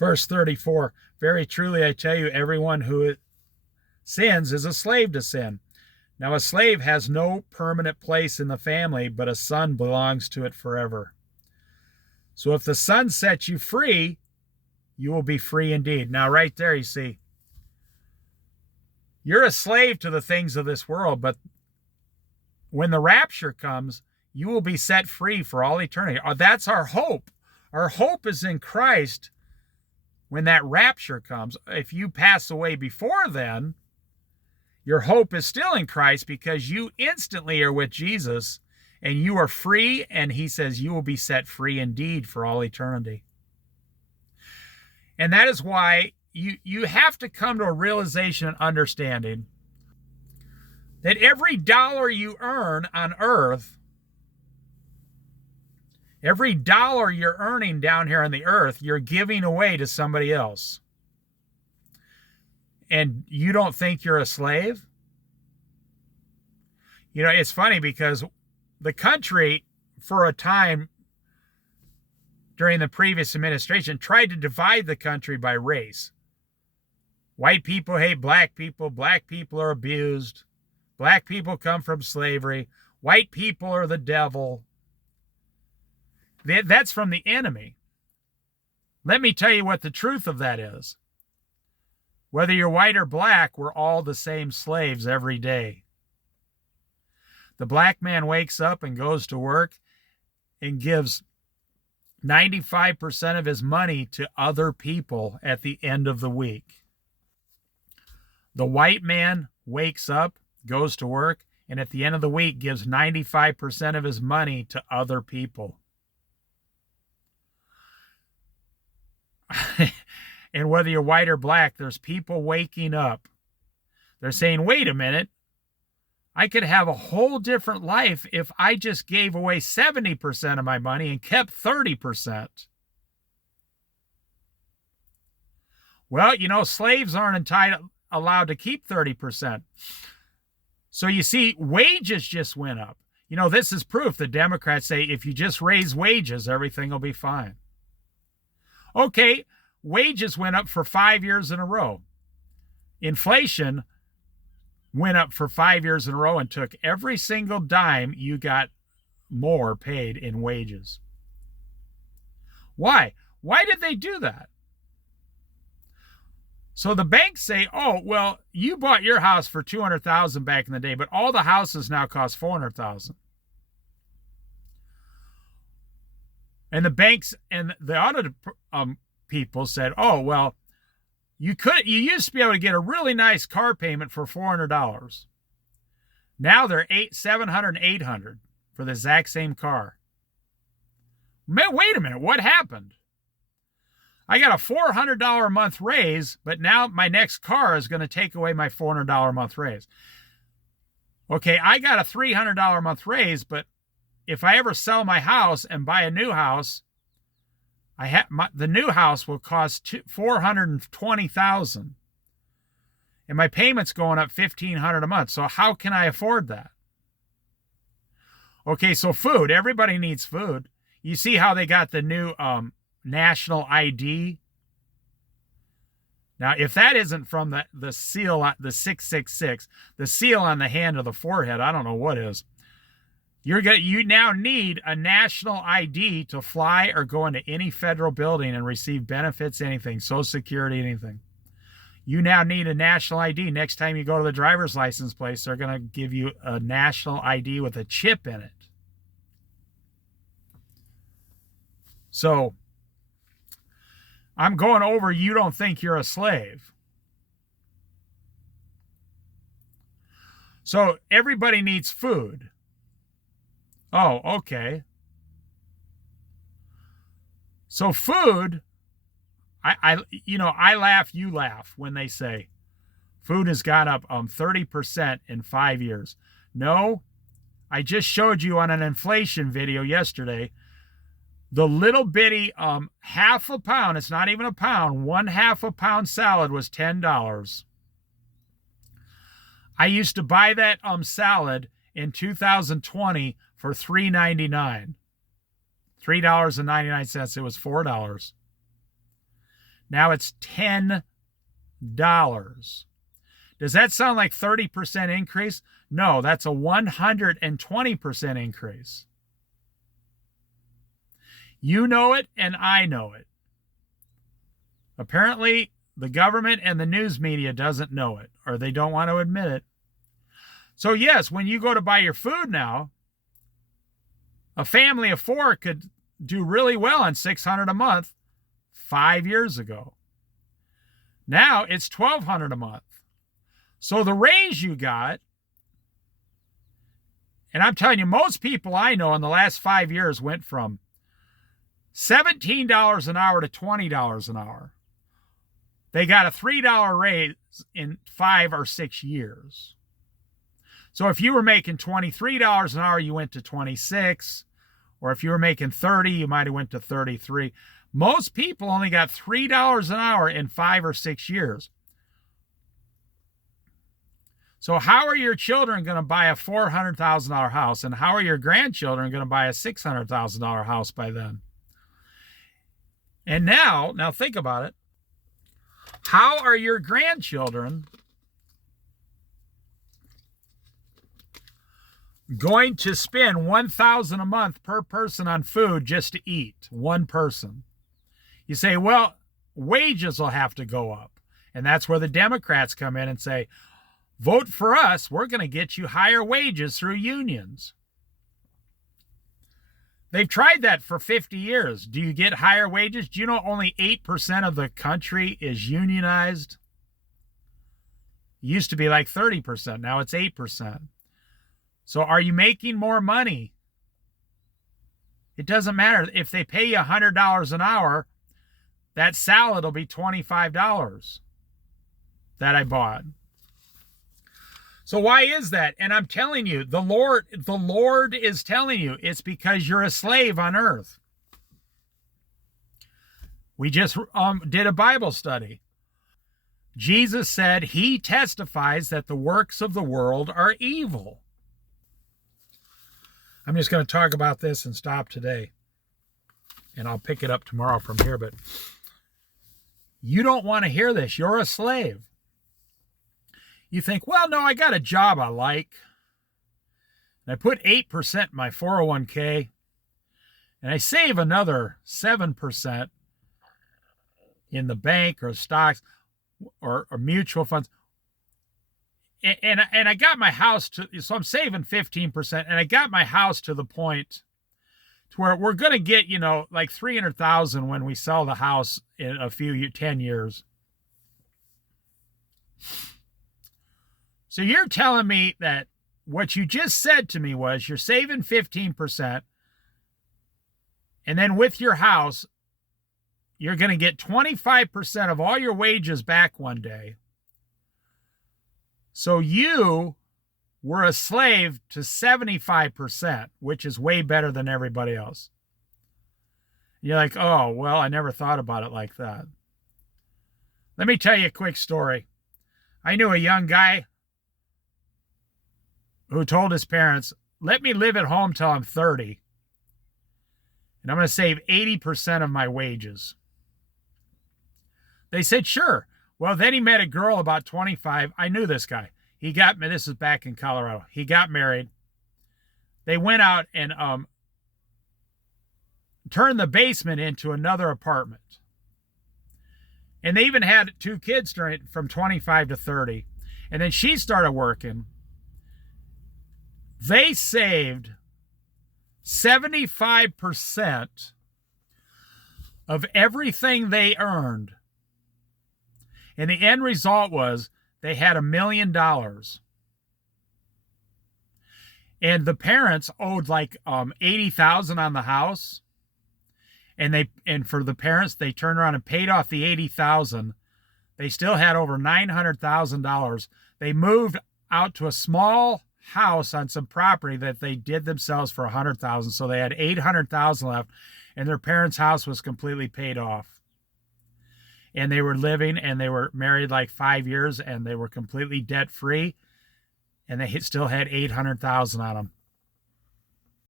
Verse 34, very truly I tell you, everyone who sins is a slave to sin. Now a slave has no permanent place in the family, but a son belongs to it forever. So if the Son sets you free, you will be free indeed. Now right there you see, you're a slave to the things of this world, but when the rapture comes, you will be set free for all eternity. That's our hope. Our hope is in Christ when that rapture comes. If you pass away before then, your hope is still in Christ because you instantly are with Jesus and you are free, and he says you will be set free indeed for all eternity. And that is why you have to come to a realization and understanding that every dollar you earn on earth, every dollar you're earning down here on the earth, you're giving away to somebody else. And you don't think you're a slave? You know, it's funny because the country, for a time during the previous administration, tried to divide the country by race. White people hate black people are abused, black people come from slavery, white people are the devil. That's from the enemy. Let me tell you what the truth of that is. Whether you're white or black, we're all the same slaves every day. The black man wakes up and goes to work and gives 95% of his money to other people at the end of the week. The white man wakes up, goes to work, and at the end of the week gives 95% of his money to other people. And whether you're white or black, there's people waking up. They're saying, wait a minute, I could have a whole different life if I just gave away 70% of my money and kept 30%. Well, you know, slaves aren't allowed to keep 30%. So you see, wages just went up. You know, this is proof. The Democrats say if you just raise wages, everything will be fine. Okay, wages went up for 5 years in a row. Inflation went up for 5 years in a row and took every single dime you got more paid in wages. Why? Why did they do that? So the banks say, oh, well, you bought your house for $200,000 back in the day, but all the houses now cost $400,000. And the banks and the audit people said, oh, well, you used to be able to get a really nice car payment for $400. Now they're $700 and $800 for the exact same car. Man, wait a minute, what happened? I got a $400 a month raise, but now my next car is going to take away my $400 a month raise. Okay, I got a $300 a month raise, but if I ever sell my house and buy a new house, the new house will cost $420,000, and my payment's going up $1,500 a month. So how can I afford that? Okay, so food. Everybody needs food. You see how they got the new national ID? Now, if that isn't from the seal, the 666, the seal on the hand of the forehead, I don't know what is. You now need a national ID to fly or go into any federal building and receive benefits, anything, Social Security, anything. You now need a national ID. Next time you go to the driver's license place, they're going to give you a national ID with a chip in it. So, I'm going over, you don't think you're a slave. So, everybody needs food. Oh, okay. So food, I laugh, you laugh when they say food has gone up 30% in 5 years. No, I just showed you on an inflation video yesterday, the little bitty half a pound, it's not even a pound, 1/2 a pound salad was $10. I used to buy that salad in 2020 for $3.99. $3.99, it was $4. Now it's $10. Does that sound like 30% increase? No, that's a 120% increase. You know it, and I know it. Apparently, the government and the news media doesn't know it, or they don't want to admit it. So yes, when you go to buy your food now, a family of 4 could do really well on $600 a month 5 years ago. Now it's $1,200 a month. So the raise you got, and I'm telling you, most people I know in the last 5 years went from $17 an hour to $20 an hour. They got a $3 raise in 5 or 6 years. So if you were making $23 an hour, you went to 26, or if you were making 30, you might have went to 33. Most people only got $3 an hour in 5 or 6 years. So how are your children going to buy a $400,000 house, and how are your grandchildren going to buy a $600,000 house by then? And now think about it. How are your grandchildren going to spend $1,000 a month per person on food just to eat? One person. You say, well, wages will have to go up. And that's where the Democrats come in and say, vote for us. We're going to get you higher wages through unions. They've tried that for 50 years. Do you get higher wages? Do you know only 8% of the country is unionized? It used to be like 30%. Now it's 8%. So are you making more money? It doesn't matter. If they pay you $100 an hour, that salad will be $25 that I bought. So why is that? And I'm telling you, the Lord is telling you, it's because you're a slave on earth. We just did a Bible study. Jesus said he testifies that the works of the world are evil. I'm just going to talk about this and stop today. And I'll pick it up tomorrow from here. But you don't want to hear this. You're a slave. You think, well, no, I got a job I like. And I put 8% in my 401k. And I save another 7% in the bank or stocks or mutual funds. And I got my house so I'm saving 15%. And I got my house to the point to where we're going to get, like $300,000 when we sell the house in 10 years. So you're telling me that what you just said to me was you're saving 15%, and then with your house, you're going to get 25% of all your wages back one day. So you were a slave to 75%, which is way better than everybody else. You're like, oh, well, I never thought about it like that. Let me tell you a quick story. I knew a young guy who told his parents, let me live at home till I'm 30. And I'm going to save 80% of my wages. They said, sure. Well, then he met a girl about 25. I knew this guy. He got me. This is back in Colorado. He got married. They went out and turned the basement into another apartment. And they even had 2 kids from 25 to 30. And then she started working. They saved 75% of everything they earned. And the end result was they had $1 million. And the parents owed like $80,000 on the house. And for the parents, they turned around and paid off the $80,000. They still had over $900,000. They moved out to a small house on some property that they did themselves for $100,000. So they had $800,000 left, and their parents' house was completely paid off. And they were living, and they were married like 5 years, and they were completely debt free, and they still had $800,000 on them.